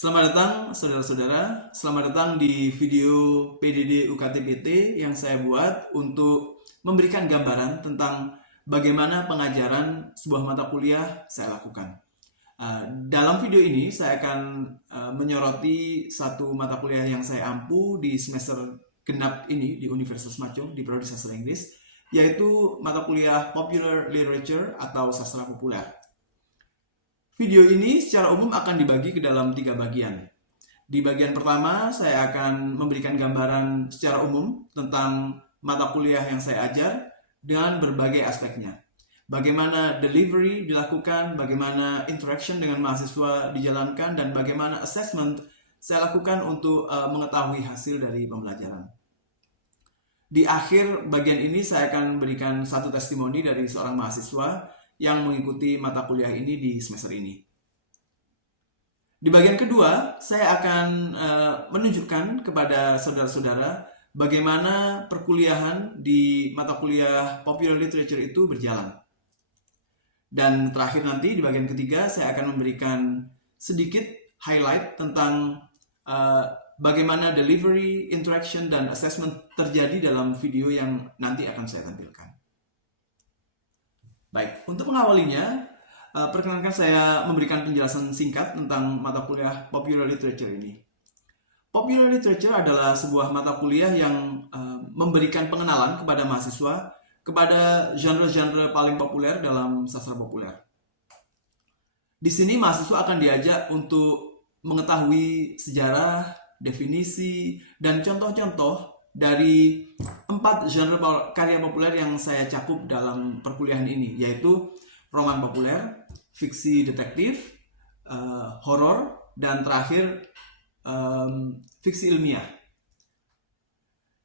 Selamat datang saudara-saudara, selamat datang di video PDD-UKTPT yang saya buat untuk memberikan gambaran tentang bagaimana pengajaran sebuah mata kuliah saya lakukan. Dalam video ini saya akan menyoroti satu mata kuliah yang saya ampu di semester genap ini di Universitas Chung di Prodi Sastra Inggris, yaitu mata kuliah Popular Literature atau Sastra Populer. Video ini secara umum akan dibagi ke dalam 3 bagian. Di bagian pertama, saya akan memberikan gambaran secara umum tentang mata kuliah yang saya ajar dengan berbagai aspeknya. Bagaimana delivery dilakukan, bagaimana interaction dengan mahasiswa dijalankan, dan bagaimana assessment saya lakukan untuk mengetahui hasil dari pembelajaran. Di akhir bagian ini, saya akan berikan satu testimoni dari seorang mahasiswa yang mengikuti mata kuliah ini di semester ini. Di bagian kedua, saya akan menunjukkan kepada saudara-saudara bagaimana perkuliahan di mata kuliah Popular Literature itu berjalan. Dan terakhir nanti di bagian ketiga, saya akan memberikan sedikit highlight tentang bagaimana delivery, interaction, dan assessment terjadi dalam video yang nanti akan saya tampilkan. Baik, untuk mengawalinya, perkenankan saya memberikan penjelasan singkat tentang mata kuliah Popular Literature ini. Popular Literature adalah sebuah mata kuliah yang memberikan pengenalan kepada mahasiswa kepada genre-genre paling populer dalam sastra populer. Di sini mahasiswa akan diajak untuk mengetahui sejarah, definisi, dan contoh-contoh dari 4 genre karya populer yang saya cakup dalam perkuliahan ini, yaitu roman populer, fiksi detektif, horor, dan terakhir fiksi ilmiah.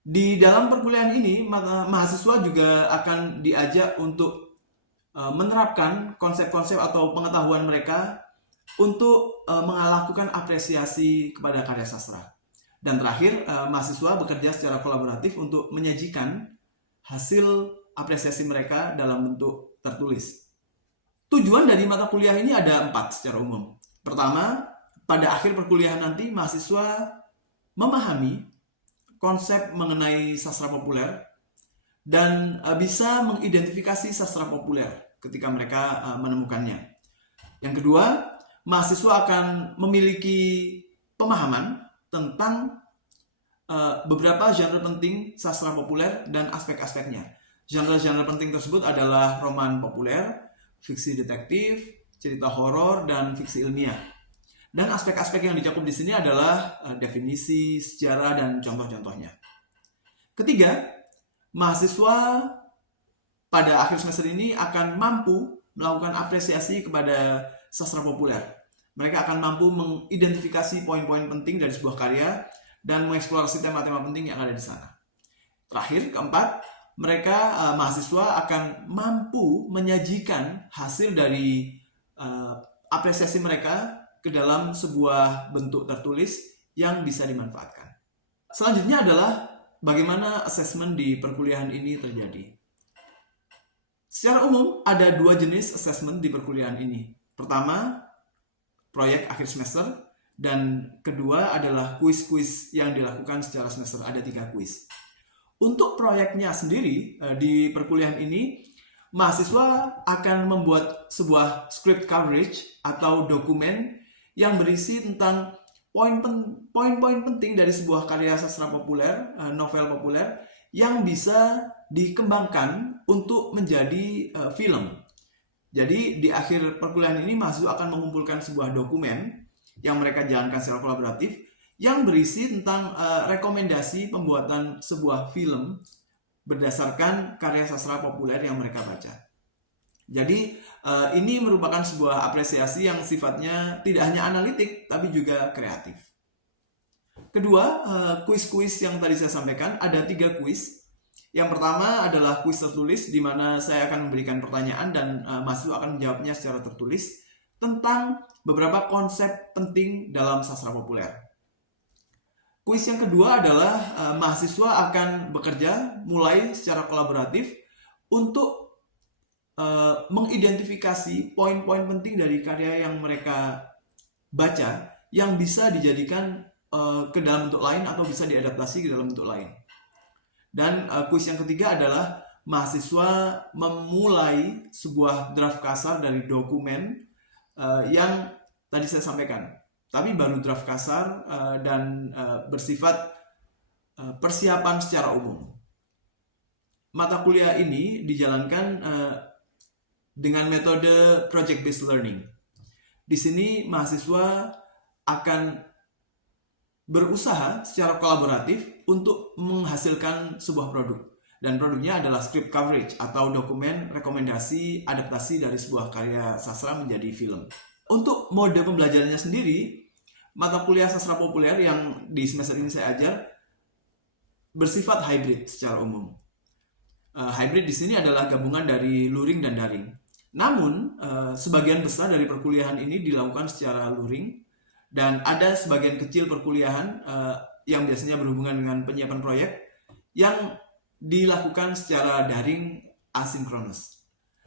Di dalam perkuliahan ini, mahasiswa juga akan diajak untuk menerapkan konsep-konsep atau pengetahuan mereka untuk melakukan apresiasi kepada karya sastra. Dan terakhir, mahasiswa bekerja secara kolaboratif untuk menyajikan hasil apresiasi mereka dalam bentuk tertulis. Tujuan dari mata kuliah ini ada 4 secara umum. Pertama, pada akhir perkuliahan nanti mahasiswa memahami konsep mengenai sastra populer dan bisa mengidentifikasi sastra populer ketika mereka menemukannya. Yang kedua, mahasiswa akan memiliki pemahaman tentang beberapa genre penting sastra populer dan aspek-aspeknya. Genre-genre penting tersebut adalah roman populer, fiksi detektif, cerita horor, dan fiksi ilmiah. Dan aspek-aspek yang dicakup di sini adalah definisi, sejarah, dan contoh-contohnya. Ketiga, mahasiswa pada akhir semester ini akan mampu melakukan apresiasi kepada sastra populer. Mereka akan mampu mengidentifikasi poin-poin penting dari sebuah karya dan mengeksplorasi tema-tema penting yang ada di sana. Terakhir, keempat, mereka mahasiswa akan mampu menyajikan hasil dari apresiasi mereka ke dalam sebuah bentuk tertulis yang bisa dimanfaatkan. Selanjutnya adalah bagaimana asesmen di perkuliahan ini terjadi. Secara umum, ada 2 jenis asesmen di perkuliahan ini. Pertama, proyek akhir semester, dan kedua adalah kuis-kuis yang dilakukan secara semester. Ada 3 kuis. Untuk proyeknya sendiri di perkuliahan ini, mahasiswa akan membuat sebuah script coverage atau dokumen yang berisi tentang poin-poin penting dari sebuah karya sastra populer, novel populer, yang bisa dikembangkan untuk menjadi film. Jadi di akhir perkuliahan ini mahasiswa akan mengumpulkan sebuah dokumen yang mereka jalankan secara kolaboratif yang berisi tentang rekomendasi pembuatan sebuah film berdasarkan karya sastra populer yang mereka baca. Jadi ini merupakan sebuah apresiasi yang sifatnya tidak hanya analitik tapi juga kreatif. Kedua, kuis-kuis yang tadi saya sampaikan, ada 3 kuis. Yang pertama adalah kuis tertulis, di mana saya akan memberikan pertanyaan dan mahasiswa akan menjawabnya secara tertulis tentang beberapa konsep penting dalam sastra populer. Kuis yang kedua adalah mahasiswa akan bekerja mulai secara kolaboratif untuk mengidentifikasi poin-poin penting dari karya yang mereka baca yang bisa dijadikan ke dalam bentuk lain atau bisa diadaptasi ke dalam bentuk lain. Dan kuis yang ketiga adalah mahasiswa memulai sebuah draft kasar dari dokumen yang tadi saya sampaikan. Tapi baru draft kasar dan bersifat persiapan secara umum. Mata kuliah ini dijalankan dengan metode project-based learning. Di sini mahasiswa akan berusaha secara kolaboratif untuk menghasilkan sebuah produk. Dan produknya adalah script coverage atau dokumen rekomendasi adaptasi dari sebuah karya sastra menjadi film. Untuk mode pembelajarannya sendiri, mata kuliah sastra populer yang di semester ini saya ajar bersifat hybrid secara umum. Hybrid di sini adalah gabungan dari luring dan daring. Namun, sebagian besar dari perkuliahan ini dilakukan secara luring, dan ada sebagian kecil perkuliahan yang biasanya berhubungan dengan penyiapan proyek yang dilakukan secara daring asinkronus.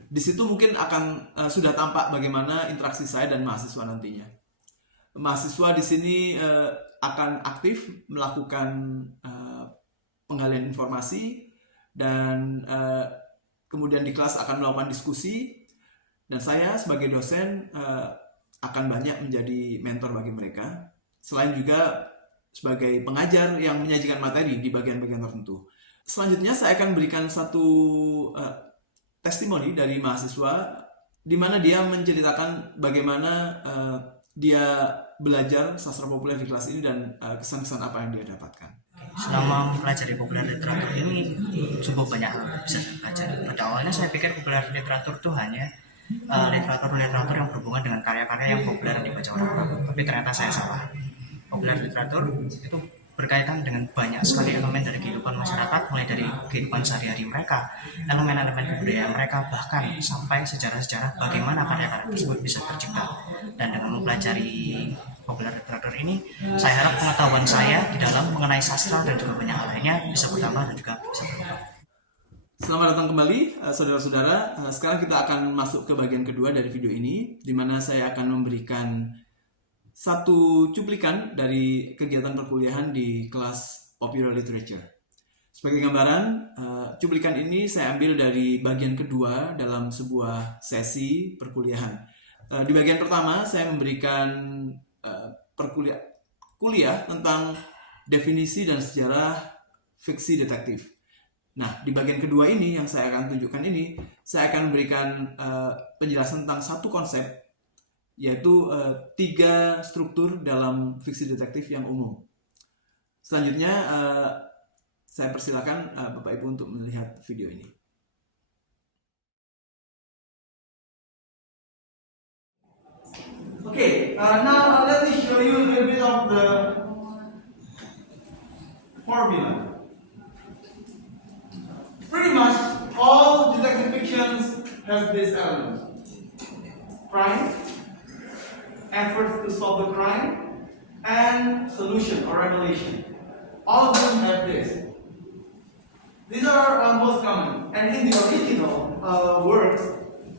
Di situ mungkin akan sudah tampak bagaimana interaksi saya dan mahasiswa nantinya. Mahasiswa di sini akan aktif melakukan penggalian informasi dan kemudian di kelas akan melakukan diskusi, dan saya sebagai dosen akan banyak menjadi mentor bagi mereka, selain juga sebagai pengajar yang menyajikan materi di bagian-bagian tertentu. Selanjutnya saya akan berikan satu testimoni dari mahasiswa di mana dia menceritakan bagaimana dia belajar sastra populer di kelas ini dan kesan-kesan apa yang dia dapatkan. Selama mempelajari populer literatur ini cukup banyak bisa saya pelajari. Pada awalnya saya pikir populer literatur itu hanya literatur yang berhubungan dengan karya-karya yang populer dibaca orang-orang. Tapi ternyata saya salah. Populer literatur itu berkaitan dengan banyak sekali elemen dari kehidupan masyarakat, mulai dari kehidupan sehari-hari mereka, elemen-elemen kebudayaan mereka, bahkan sampai sejarah-sejarah bagaimana karya-karya tersebut bisa tercipta. Dan dengan mempelajari populer literatur ini, saya harap pengetahuan saya di dalam mengenai sastra dan juga banyak hal lainnya bisa bertambah dan juga bisa berkembang. Selamat datang kembali, saudara-saudara. Sekarang kita akan masuk ke bagian kedua dari video ini, di mana saya akan memberikan satu cuplikan dari kegiatan perkuliahan di kelas Popular Literature. Sebagai gambaran, cuplikan ini saya ambil dari bagian kedua dalam sebuah sesi perkuliahan. Di bagian pertama, saya memberikan kuliah tentang definisi dan sejarah fiksi detektif. Nah, di bagian kedua ini yang saya akan tunjukkan ini, saya akan memberikan penjelasan tentang satu konsep, yaitu 3 struktur dalam fiksi detektif yang umum. Selanjutnya, saya persilakan Bapak Ibu untuk melihat video ini. Okay, now let me show you a little bit of the formula. Pretty much all detective fictions have this element: crime, efforts to solve the crime, and solution or revelation. All of them have this. These are most common. And in the original works,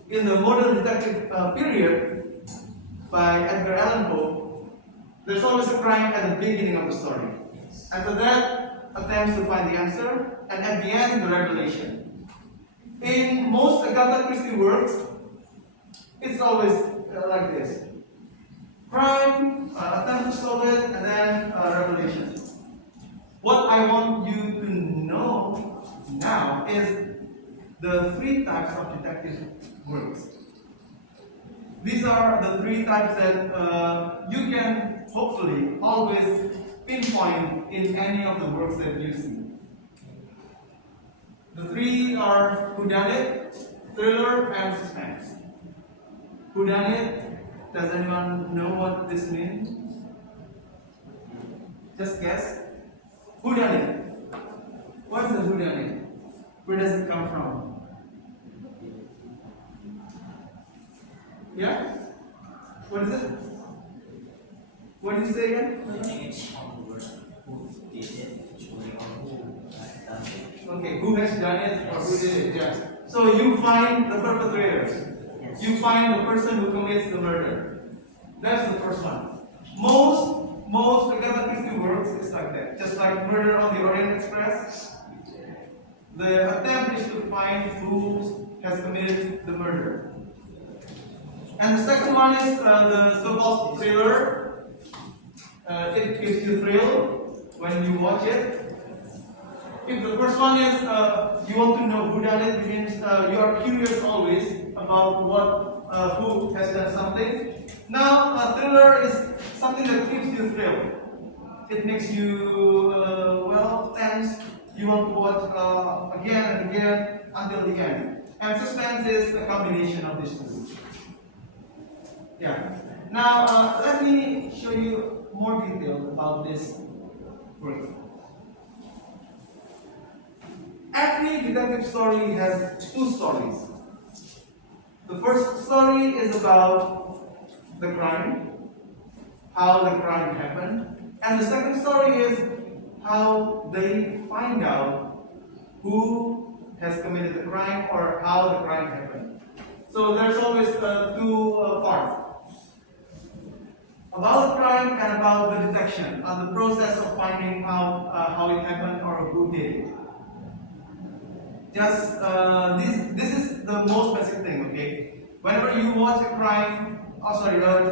in the modern detective period by Edgar Allan Poe, there's always a crime at the beginning of the story. After that, attempts to find the answer, and at the end, the revelation. In most Agatha Christie works, it's always like this: crime, attempt to solve it, and then revelation. What I want you to know now is the 3 types of detective works. These are the 3 types that you can hopefully always pinpoint in any of the works that you see. The 3 are whodunit, thriller, and suspense. Whodunit, does anyone know what this means? Just guess. Whodunit. What is a whodunit? Where does it come from? Yeah? What is it? What did you say again? I think it's from the word who did it, actually, or who has done it. Okay, who has done it or who did it? Yeah. So you find the perpetrators. Yes. You find the person who commits the murder. That's the first one. Most Agatha Christie works is like that. Just like Murder on the Orient Express, the attempt is to find who has committed the murder. And the second one is the so-called thriller. It gives you thrill when you watch it. If the first one is you want to know who done it, means you are curious always about who has done something. Now, a thriller is something that gives you thrill. It makes you tense. You want to watch again and again until the end. And suspense is a combination of these two. Yeah. Now, let me show you more detail about this work. Every detective story has two stories. The first story is about the crime, how the crime happened, and the second story is how they find out who has committed the crime or how the crime happened. So there's always two parts. About the crime and about the detection, the process of finding out how it happened or who did it. Just this is the most basic thing, okay? Whenever you watch a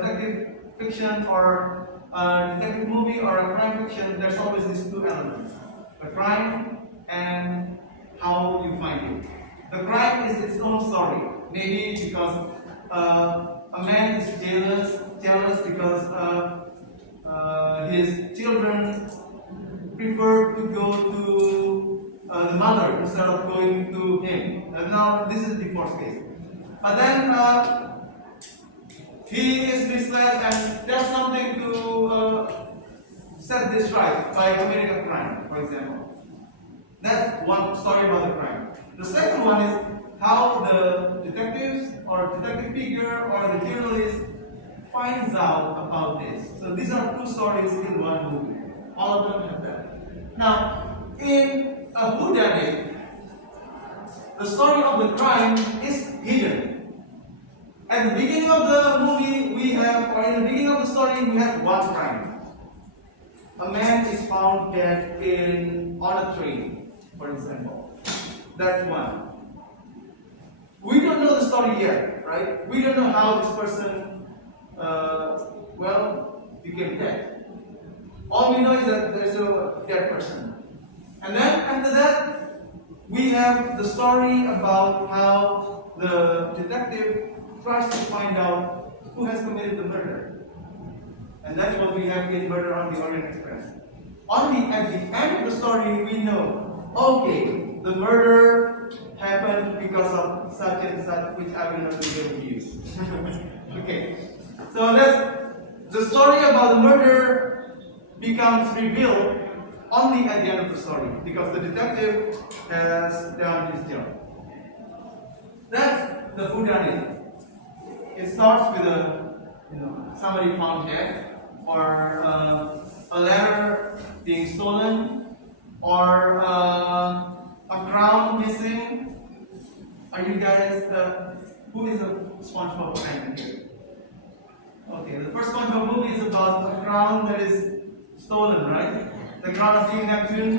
detective fiction or a detective movie or a crime fiction, there's always these two elements: the crime and how you find it. The crime is its own story. Maybe because a man is jealous because his children prefer to go to the mother instead of going to him. Now this is the divorce case. But then he is misled and there's something to set this right by committing a crime, for example. That's one story about the crime. The second one is how the detectives or detective figure or the journalist finds out about this. So these are two stories in one movie. All of them have that. Now, in a whodunit, the story of the crime is hidden. At the beginning of the movie, in the beginning of the story, we have one crime. A man is found dead on a train, for example. That's one. We don't know the story yet, right? We don't know how this person, became dead. All we know is that there's a dead person. And then after that, we have the story about how the detective tries to find out who has committed the murder. And that's what we have in Murder on the Orient Express. Only at the end of the story, we know, okay, the murder happened because of such and such, which I will not be able to use. Okay, so that's the story about the murder becomes revealed only at the end of the story because the detective has done his job. That's the whodunit. It starts with somebody found dead, or a letter being stolen, or a crown missing. Are you guys who is a SpongeBob fan here? Okay, the first SpongeBob movie is about a crown that is stolen, right? The crown of King Neptune.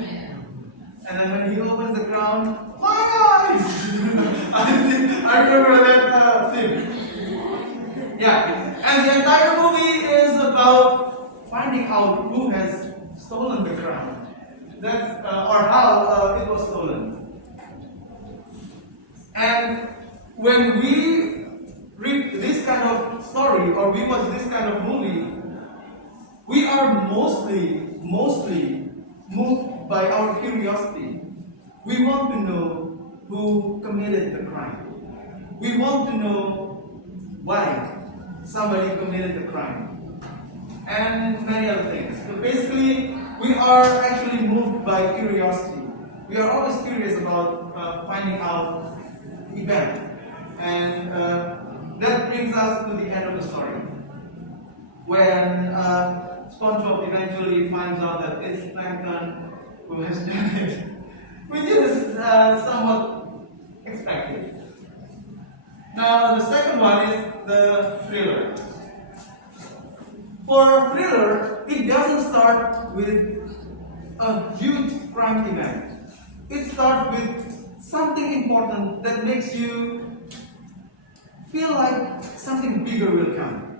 And then when he opens the crown, my eyes! I remember that scene. Yeah, and the entire movie is about finding out who has stolen the crown. That's or how it was stolen. And when we read this kind of story or we watch this kind of movie, we are mostly moved by our curiosity. We want to know who committed the crime. We want to know why somebody committed the crime. And many other things. So basically, we are actually moved by curiosity. We are always curious about finding out the event. And that brings us to the end of the story. When SpongeBob eventually finds out that it's Plankton who has done it, which is somewhat expected. Now, the second one is the thriller. For thriller, it doesn't start with a huge crime event. It starts with something important that makes you feel like something bigger will come.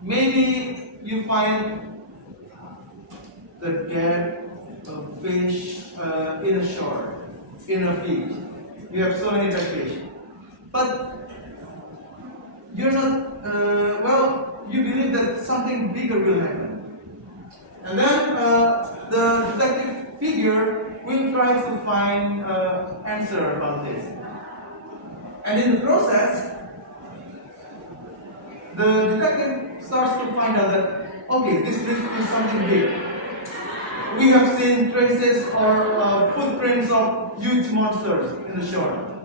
Maybe you find the dead fish in a shore, in a beach. You have so many dead fish. But you're not, you believe that something bigger will happen. And then the detective figure will try to find answer about this. And in the process, the detective starts to find out that, okay, this is something big. We have seen traces or footprints of huge monsters in the shore.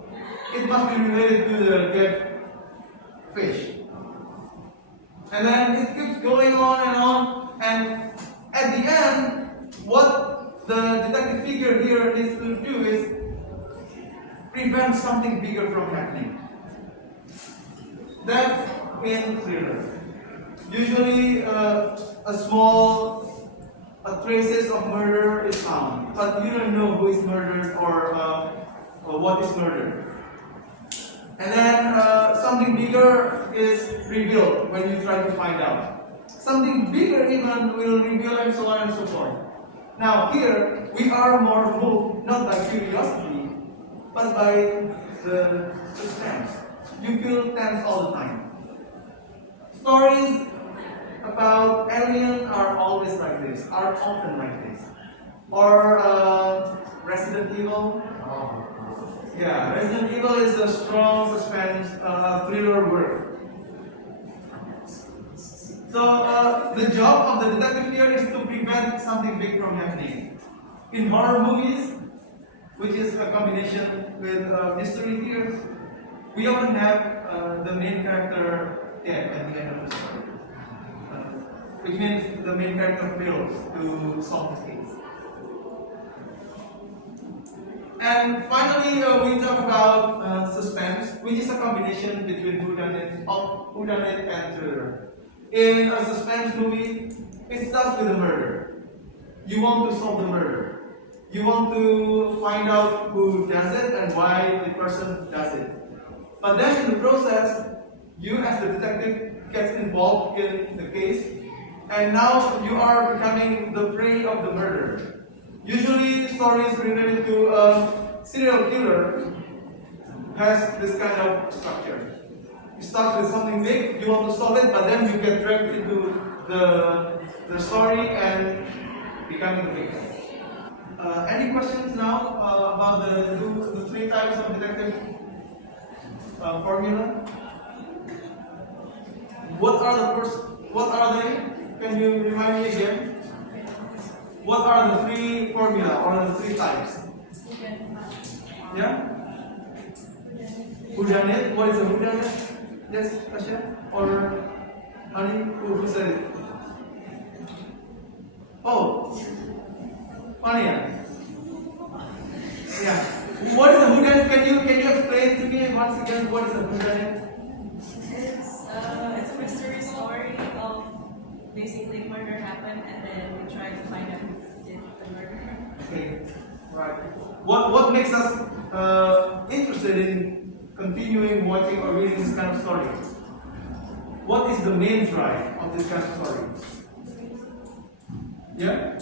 It must be related to the dead fish. And then it keeps going on, and at the end, what the detective figure here needs to do is prevent something bigger from happening. That's in thriller. Usually, a small traces of murder is found, but you don't know who is murdered or what is murdered. And then something bigger is revealed when you try to find out. Something bigger even will reveal, and so on and so forth. Now here, we are more moved not by curiosity, but by the suspense. You feel tense all the time. Stories about aliens are always like this, are often like this. Or Resident Evil. Yeah, Resident Evil is a strong suspense thriller work. So the job of the detective here is to prevent something big from happening. In horror movies, which is a combination with mystery here, we often have the main character dead at the end of the story. Which means the main character fails to solve the case. And finally, we talk about suspense, which is a combination between whodunit and thriller. In a suspense movie, it starts with a murder. You want to solve the murder. You want to find out who does it and why the person does it. But then in the process, you as the detective gets involved in the case, and now you are becoming the prey of the murderer. Usually stories related to a serial killer has this kind of structure. You start with something big, you want to solve it, but then you get dragged into the story and becoming the victim. Any questions now about the three types of detective formula? What are they? Can you remind me again? What are the three formula or the three types? Yeah? Whodunit? What is a whodunit? Yes, Tasha? Or Honey? Who said it? Oh, Fania. Yeah. What is a whodunit? Can you explain to me once again what is a whodunit? It's a mystery story of basically murder happened and then we try to find out who did the murder. Okay, right. What makes us interested in continuing watching or reading this kind of story? What is the main drive of this kind of story? Yeah?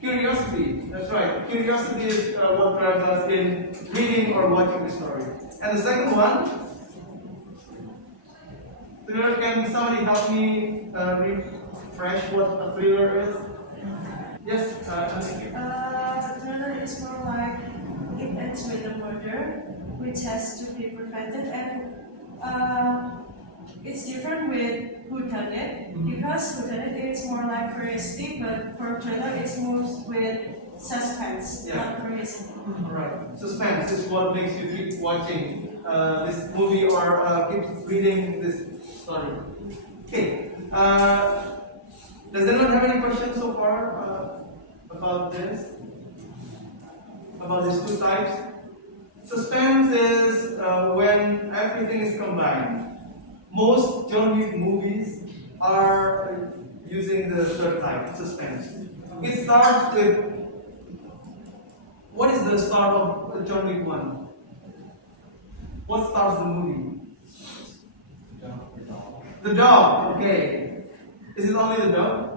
Curiosity. That's right. Curiosity is what drives us in reading or watching the story. And the second one, thriller. Can somebody help me refresh what a thriller is? Yes, Thriller is more like it ends with a murder, which has to be prevented, and it's different with whodunit because whodunit is more like curiosity, but for thriller it's more with suspense, not curiosity. Right. Suspense is what makes you keep watching this movie or keep reading this story. Okay. Does anyone have any questions so far about this? About these two types? Suspense is when everything is combined. Most John Wick movies are using the third type, suspense. It starts with, what is the start of John Wick 1? What starts the movie? The dog, okay. Is it only the dog?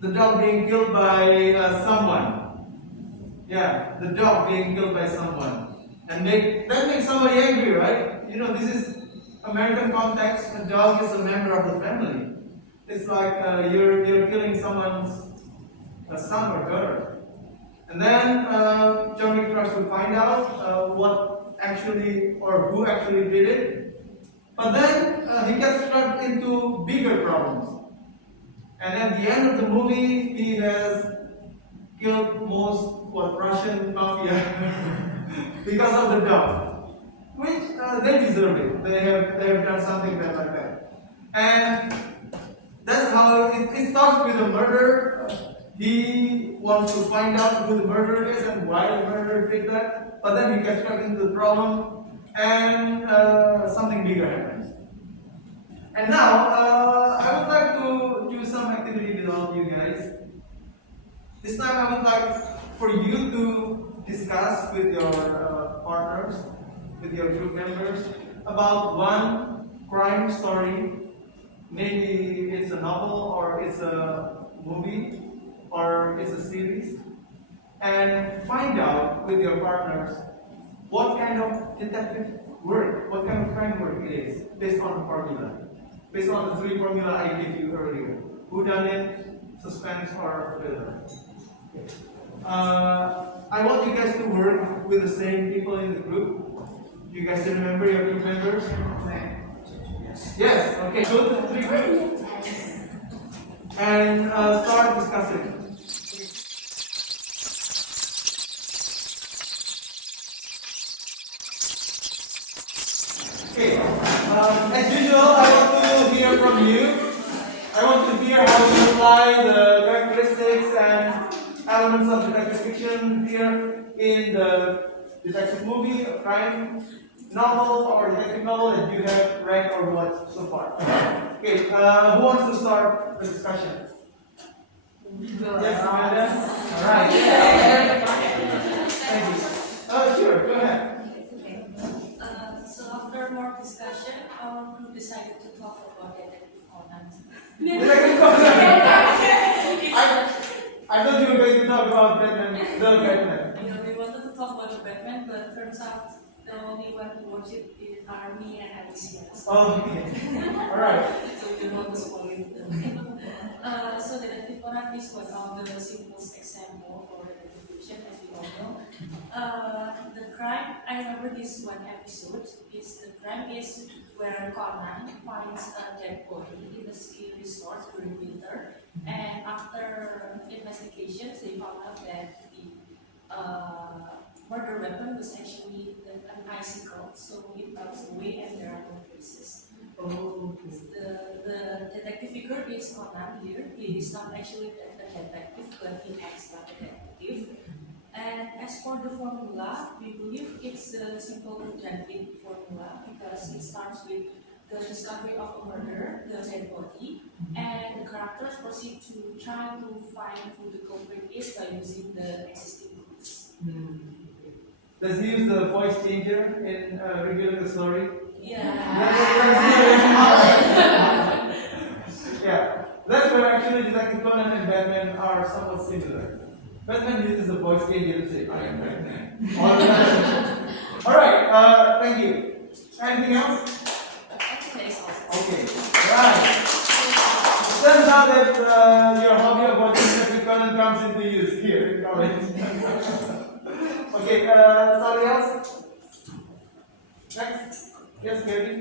The dog being killed by someone. Yeah, the dog being killed by someone. And that makes somebody angry, right? You know, this is American context. A dog is a member of the family. It's like you're killing someone's son or daughter. And then John Wick tries to find out what actually or who actually did it. But then he gets trapped into bigger problems. And at the end of the movie, he has killed most Russian mafia because of the dog, which they deserve it. They have done something bad like that, and that's how it starts with a murder. He wants to find out who the murderer is and why the murderer did that, but then he gets stuck into the problem, and something bigger happens. And now I would like to do some activity with all of you guys. This time I would like for you to discuss with your partners, with your group members, about one crime story. Maybe it's a novel, or it's a movie, or it's a series. And find out with your partners what kind of detective work, what kind of crime work it is, based on the formula. Based on the 3 formula I gave you earlier. Whodunit, suspense, or thriller. I want you guys to work with the same people in the group. You guys still remember your group members? Yes. Okay. Go to the 3 groups and start discussing. Okay. As usual, I want to hear from you. I want to hear how you apply the characteristics and elements of detective fiction here in the detective movie, a crime novel, or detective novel that you have read or watched so far. Okay, who wants to start the discussion? Yes, Amanda? Alright. Thank you. Sure, go ahead. So after more discussion, our group decided to talk about Detective Conan. Detective Conan! I thought you were going to talk about Batman, the Batman. You know, we wanted to talk about the Batman, but turns out the only one who watched it is me and Alicia. Oh, okay. Alright. So we don't want to spoil it. So Detective Conan is one of the simplest example for detective fiction, as we all know. The crime, I remember this one episode, the crime is where Conan finds a dead body in a ski resort during winter, and after investigations, they found out that the murder weapon was actually an icicle, so it melts away and there are no traces. Oh, okay. The detective figure is Conan here. He is not actually a detective, but he acts like a detective. And as for the formula, we believe it's a simple generic formula because it starts with the discovery of a murder, the dead body, and the characters proceed to try to find who the culprit is by using the existing clues. Does he use the voice changer in revealing the story? Yeah. Yeah, that's where actually Detective Conan and Batman are somewhat similar. Batman uses the voice changer to say, I am Batman. Alright, thank you. Anything else? Okay, right. It turns out that your hobby of watching Detective Conan comes into use here in college. Okay, somebody else? Next? Yes, Gary?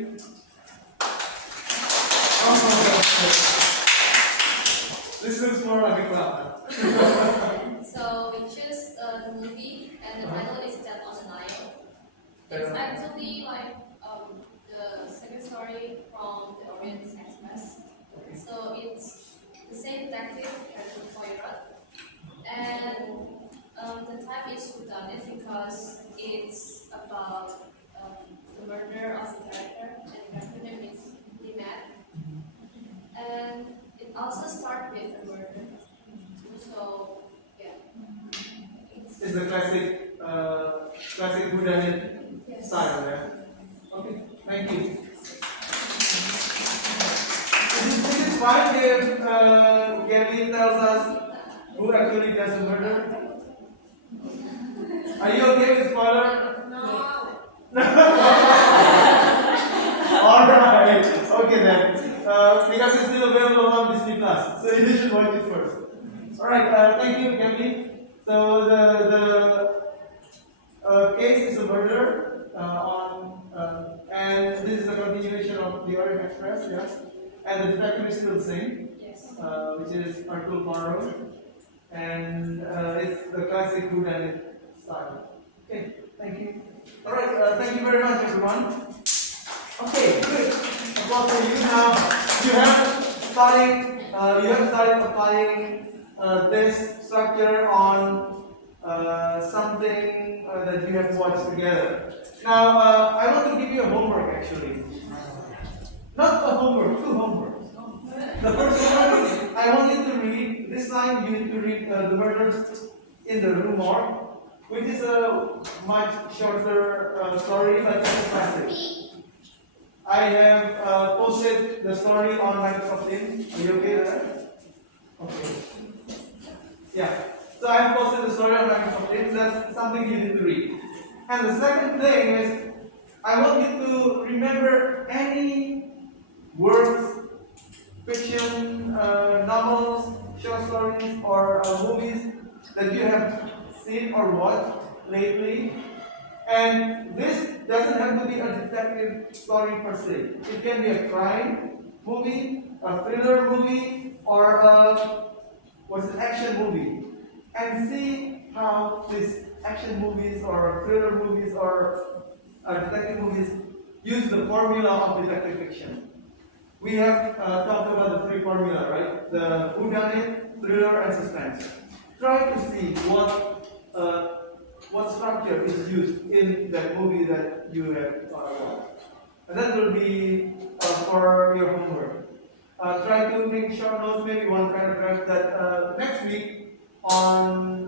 This looks more like a club. So we choose the movie, and the title is Death on the Nile. It's actually like the second story from the Orient Express. So it's the same detective as the Poirot, and the type is whodunit because it's about the murder of the character, and the character name is Limet. Thank you. This is fine if Gabby tells us who actually does the murder. Are you okay with spoiler? No. Alright, okay then. Because it's still available on Disney Plus, so you should watch it first. Alright, thank you, Gabby. So the case is a murder and this is a continuation of the Orient Express, yeah. And the detective is still the same, Yes. which is Hercule Poirot, and it's the classic whodunit style. Okay, thank you. Alright, thank you very much, everyone. Okay, good. Applause for you. Now you have started applying this structure on something that you have watched together. Now I want to give you a homework actually. Not a homework, two homeworks. The first one, I want you to read. This time you need to read the murders in the rumor, which is a much shorter story, but it's a classic. I have posted the story on Microsoft Teams. Are you okay with that? Okay. Yeah. So I have posted the story on Microsoft Teams. That's something you need to read. And the second thing is, I want you to remember any words, fiction, novels, short stories, or movies that you have seen or watched lately. And this doesn't have to be a detective story per se. It can be a crime movie, a thriller movie, or a action movie. And see how these action movies or thriller movies or detective movies use the formula of detective fiction. We have talked about the three formula, right? The whodunit, thriller, and suspense. Try to see what structure is used in that movie that you have watched. And that will be for your homework. Try to make short notes, maybe one paragraph that next week on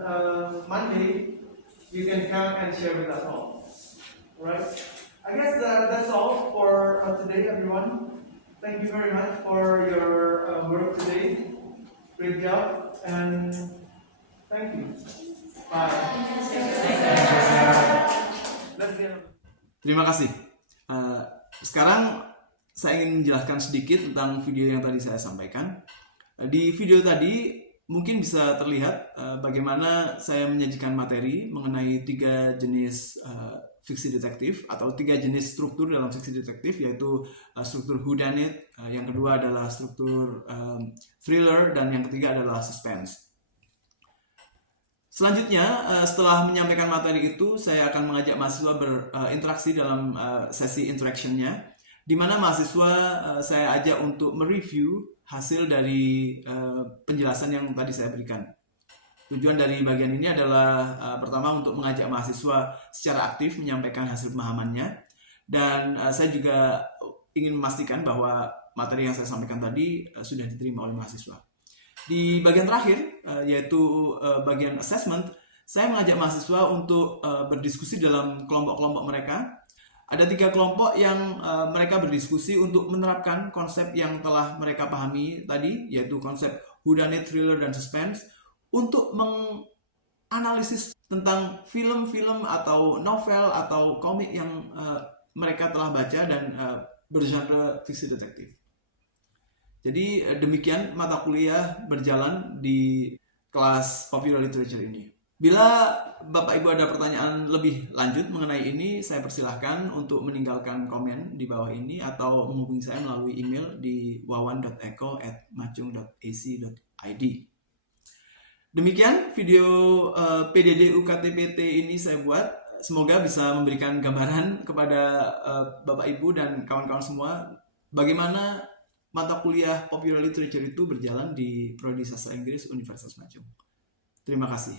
Monday you can come and share with us all. Alright? I guess that's all for today, everyone. Thank you very much for your work today. Great job, and thank you. Bye. Terima kasih. Sekarang saya ingin menjelaskan sedikit tentang video yang tadi saya sampaikan. Di video tadi mungkin bisa terlihat bagaimana saya menyajikan materi mengenai 3 jenis fiksi detektif atau 3 jenis struktur dalam fiksi detektif, yaitu struktur whodunit, yang kedua adalah struktur thriller, dan yang ketiga adalah suspense. Selanjutnya, setelah menyampaikan materi itu, saya akan mengajak mahasiswa berinteraksi dalam sesi interaction-nya, di mana mahasiswa saya ajak untuk mereview hasil dari penjelasan yang tadi saya berikan. Tujuan dari bagian ini adalah pertama untuk mengajak mahasiswa secara aktif menyampaikan hasil pemahamannya, dan saya juga ingin memastikan bahwa materi yang saya sampaikan tadi sudah diterima oleh mahasiswa. Di bagian terakhir, yaitu bagian assessment, saya mengajak mahasiswa untuk berdiskusi dalam kelompok-kelompok mereka. Ada 3 kelompok yang mereka berdiskusi untuk menerapkan konsep yang telah mereka pahami tadi, yaitu konsep whodunit, thriller, dan suspense, untuk menganalisis tentang film-film atau novel atau komik yang mereka telah baca dan bergenre fiksi detektif. Jadi demikian mata kuliah berjalan di kelas Popular Literature ini. Bila Bapak Ibu ada pertanyaan lebih lanjut mengenai ini, saya persilahkan untuk meninggalkan komen di bawah ini atau menghubungi saya melalui email di wawan.eko@machung.ac.id. Demikian video PDD-UKTPT ini saya buat. Semoga bisa memberikan gambaran kepada Bapak Ibu dan kawan-kawan semua bagaimana mata kuliah Popular Literature itu berjalan di Prodi Sastra Inggris Universitas Chung. Terima kasih.